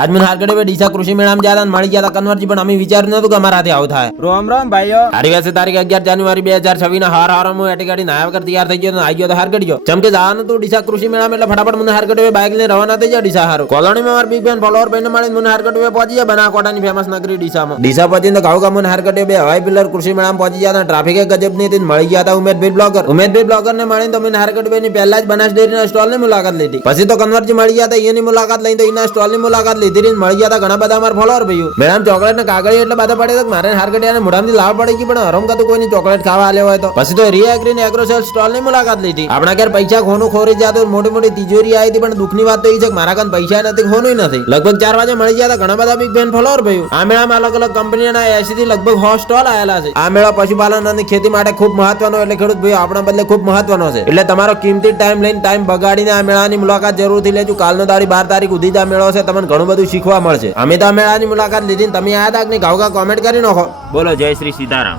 આજ મને હારગડે ડીસા કૃષિ મેળામાં ગયા હતા મળી ગયા હતા કન્વરજી, પણ અમે વિચાર્યું નતું કે અમારા હાથે આવું થાય. રામ રામ ભાઈઓ. તારીખ હશે તારીખ 11 જાન્યુઆરી 2026 ના હાર હું એટી ગાડી નાયા વગર તૈયાર થઈ ગયો આવી ગયો તો હારગડ ગયો. ચમકે જવાનું તું ડીસા કૃષિ મેળામાં એટલે ફટાફટ મને હારગડે બાઇક લઈને રવાના થઈ ગયા ડીસા હારું. કોલોનીમાં મારા બિગ બેન ફોલોવર ભાઈને મળી મને હારગડે પહોંચી ગયા બનાસકાંઠાની ફેમસ નગરી ડીસામાં. ડીસા પહોંચીને ગાઉ ગામમાં હારગડે બે હવાઈ પિલર કૃષિ મેળામાં પહોંચી ગયા હતા. ટ્રાફિક ગજબ ની હતી. મળી ગયા હતા ઉમેદભાઈ બ્લોગર ને મળીને તો મને હારગડે ની પહેલા જ બનાસ ડેરીના સ્ટોલ ની મુલાકાત લીધી. પછી તો કન્વરજી મળી ગયા હતા એની મુલાકાત લઈને તો એના સ્ટોલ ની મુલાકાત લીધી. મળી ગયા હતા ઘણા બધા અમારા ફોલોવર ભાઈઓ. મેડમ ચોકલેટ ને કાગળી એટલે બધા પડે તો મારે હારગડિયાને મોઢામાંથી લાવ પડી ગઈ, પણ હરમ કાતું કોઈની ચોકલેટ ખાવા આલ્યો હોય તો. પછી તો રિયા ને એગ્રોસેલ સ્ટોલ ની મુલાકાત લીધી. આપણા ઘેર પૈસા ખોનું ખોરી જતું, મોટી મોટી તિજોરી આવી હતી, પણ દુઃખની વાત તો એ છે કે મારા કાન પૈસા નથી, ખોનું નથી. લગભગ 4 વાગે મળી ગયા હતા ઘણા બધા બિગ બેન ફોલોવર ભાઈઓ. આ મેળામાં અલગ અલગ કંપનીના 80 થી લગભગ 100 સ્ટોલ આવેલા છે. આ મેળા પશુપાલન અને ખેતી માટે ખૂબ મહત્વનો, એટલે ખેડૂત ભાઈઓ આપણા બદલે ખૂબ મહત્વનો છે. એટલે તમારો કિંમતી ટાઈમ લઈને ટાઈમ બગાડીને આ મેળાની મુલાકાત જરૂરથી લેજો. કાલનો તારીખ 12 તારીખ સુધી આ મેળો છે, તમને ઘણું બધું શીખવા મળશે. અમે તો આ મેળાની મુલાકાત લીધી, તમે આયા હતા કે ગાઉ કોમેન્ટ કરી નાખો. બોલો જય શ્રી સીતારામ.